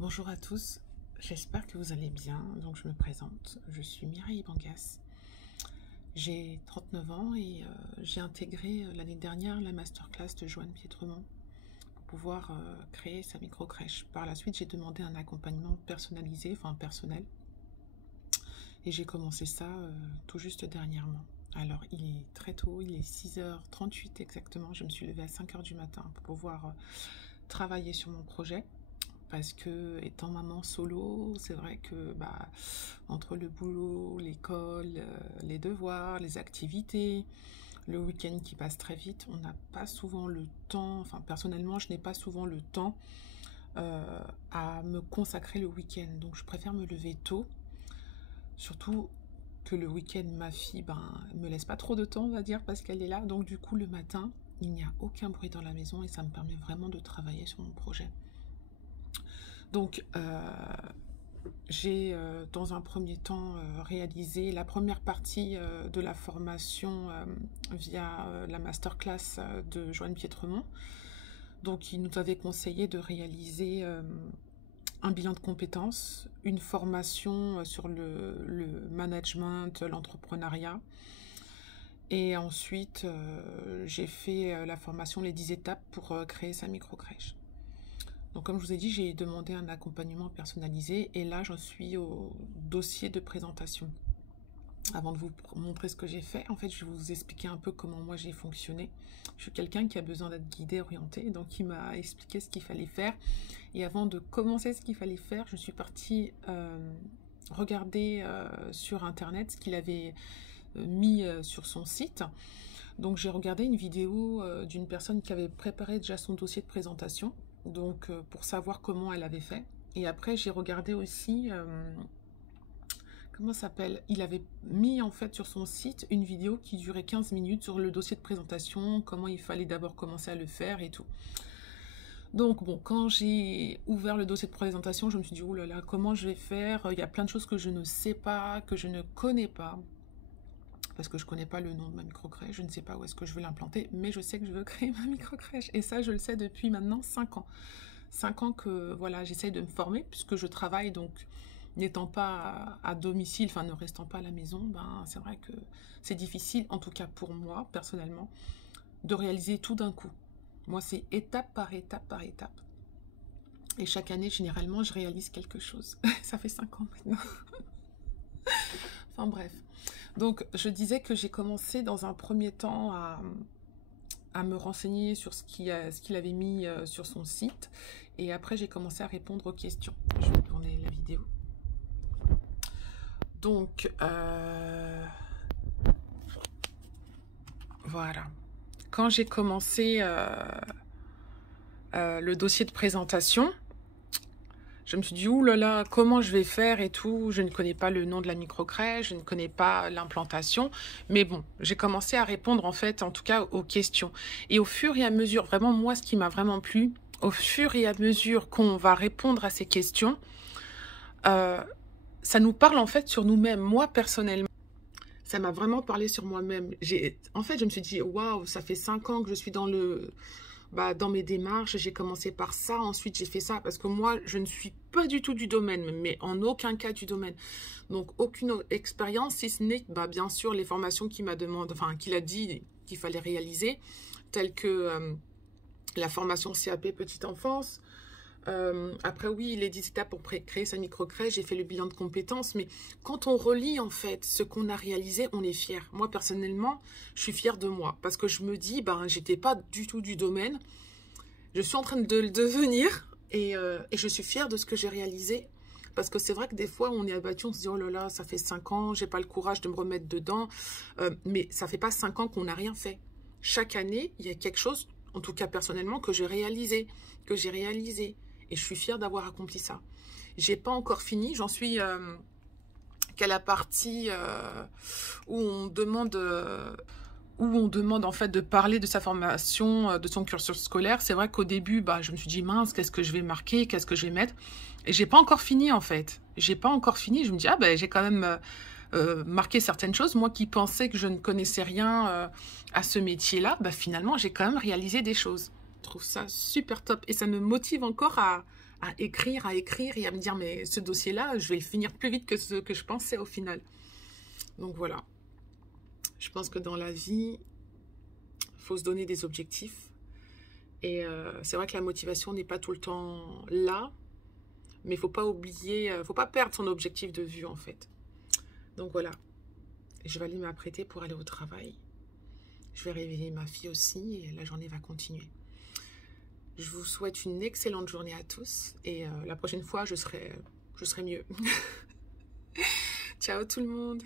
Bonjour à tous, j'espère que vous allez bien. Donc je me présente, je suis Mireille Bangas. J'ai 39 ans et j'ai intégré l'année dernière la masterclass de Joanne Pietremont pour pouvoir créer sa micro-crèche. Par la suite, j'ai demandé un accompagnement personnalisé, enfin personnel. Et j'ai commencé ça tout juste dernièrement. Alors il est très tôt, il est 6h38 exactement. Je me suis levée à 5h du matin pour pouvoir travailler sur mon projet. Parce que étant maman solo, c'est vrai que entre le boulot, l'école, les devoirs, les activités, le week-end qui passe très vite, on n'a pas souvent le temps, enfin personnellement je n'ai pas souvent le temps à me consacrer le week-end. Donc je préfère me lever tôt, surtout que le week-end ma fille me laisse pas trop de temps on va dire parce qu'elle est là. Donc du coup le matin il n'y a aucun bruit dans la maison et ça me permet vraiment de travailler sur mon projet. Donc, j'ai dans un premier temps réalisé la première partie de la formation via la masterclass de Joanne Pietremont. Donc, il nous avait conseillé de réaliser un bilan de compétences, une formation sur le management, l'entrepreneuriat. Et ensuite, j'ai fait la formation Les 10 étapes pour créer sa micro-crèche. Donc comme je vous ai dit, j'ai demandé un accompagnement personnalisé et là j'en suis au dossier de présentation. Avant de vous montrer ce que j'ai fait, en fait je vais vous expliquer un peu comment moi j'ai fonctionné. Je suis quelqu'un qui a besoin d'être guidé, orienté, donc il m'a expliqué ce qu'il fallait faire. Et avant de commencer ce qu'il fallait faire, je suis partie regarder sur internet ce qu'il avait mis sur son site. Donc j'ai regardé une vidéo d'une personne qui avait préparé déjà son dossier de présentation. Donc pour savoir comment elle avait fait. Et après j'ai regardé aussi comment ça s'appelle, il avait mis en fait sur son site une vidéo qui durait 15 minutes sur le dossier de présentation, comment il fallait d'abord commencer à le faire et tout. Donc bon, quand j'ai ouvert le dossier de présentation, je me suis dit oh là là, comment je vais faire, il y a plein de choses que je ne sais pas, que je ne connais pas, parce que je ne connais pas le nom de ma micro-crèche, je ne sais pas où est-ce que je veux l'implanter, mais je sais que je veux créer ma micro-crèche. Et ça, je le sais depuis maintenant 5 ans. 5 ans que voilà, j'essaye de me former, puisque je travaille, donc n'étant pas à domicile, enfin ne restant pas à la maison, c'est vrai que c'est difficile, en tout cas pour moi, personnellement, de réaliser tout d'un coup. Moi, c'est étape par étape par étape. Et chaque année, généralement, je réalise quelque chose. Ça fait 5 ans maintenant. Enfin bref. Donc, je disais que j'ai commencé dans un premier temps à me renseigner sur ce qu'il avait mis sur son site. Et après, j'ai commencé à répondre aux questions. Je vais tourner la vidéo. Donc, voilà. Quand j'ai commencé le dossier de présentation, je me suis dit, ouh là là, comment je vais faire et tout. Je ne connais pas le nom de la micro-crèche, je ne connais pas l'implantation. Mais bon, j'ai commencé à répondre en fait, en tout cas, aux questions. Et au fur et à mesure, vraiment, moi, ce qui m'a vraiment plu, au fur et à mesure qu'on va répondre à ces questions, ça nous parle en fait sur nous-mêmes. Moi, personnellement, ça m'a vraiment parlé sur moi-même. En fait, je me suis dit, waouh, ça fait 5 ans que je suis dans dans mes démarches, j'ai commencé par ça, ensuite j'ai fait ça, parce que moi, je ne suis pas du tout du domaine, mais en aucun cas du domaine. Donc, aucune expérience, si ce n'est, bien sûr, les formations qu'il m'a demandé, enfin, qu'il a dit qu'il fallait réaliser, telles que la formation CAP Petite Enfance. Après, oui, les 10 étapes pour créer sa micro-crèche, j'ai fait le bilan de compétences, mais quand on relit, en fait, ce qu'on a réalisé, on est fier. Moi, personnellement, je suis fière de moi, parce que je me dis, j'étais pas du tout du domaine, je suis en train de le devenir, et je suis fière de ce que j'ai réalisé, parce que c'est vrai que des fois, on est abattu, on se dit, oh là là, ça fait 5 ans, j'ai pas le courage de me remettre dedans, mais ça fait pas 5 ans qu'on n'a rien fait. Chaque année, il y a quelque chose, en tout cas personnellement, que j'ai réalisé. Et je suis fière d'avoir accompli ça. J'ai pas encore fini, j'en suis qu'à la partie où on demande en fait de parler de sa formation, de son cursus scolaire. C'est vrai qu'au début, je me suis dit mince, qu'est-ce que je vais marquer, qu'est-ce que je vais mettre. Et j'ai pas encore fini en fait. J'ai pas encore fini. Je me dis j'ai quand même marqué certaines choses. Moi qui pensais que je ne connaissais rien à ce métier-là, finalement j'ai quand même réalisé des choses. Je trouve ça super top et ça me motive encore à écrire et à me dire, mais ce dossier-là, je vais le finir plus vite que ce que je pensais au final. Donc voilà. Je pense que dans la vie, il faut se donner des objectifs. Et c'est vrai que la motivation n'est pas tout le temps là, mais il ne faut pas oublier, faut pas perdre son objectif de vue en fait. Donc voilà, je vais aller m'apprêter pour aller au travail. Je vais réveiller ma fille aussi et la journée va continuer. Je vous souhaite une excellente journée à tous et la prochaine fois, je serai mieux. Ciao tout le monde!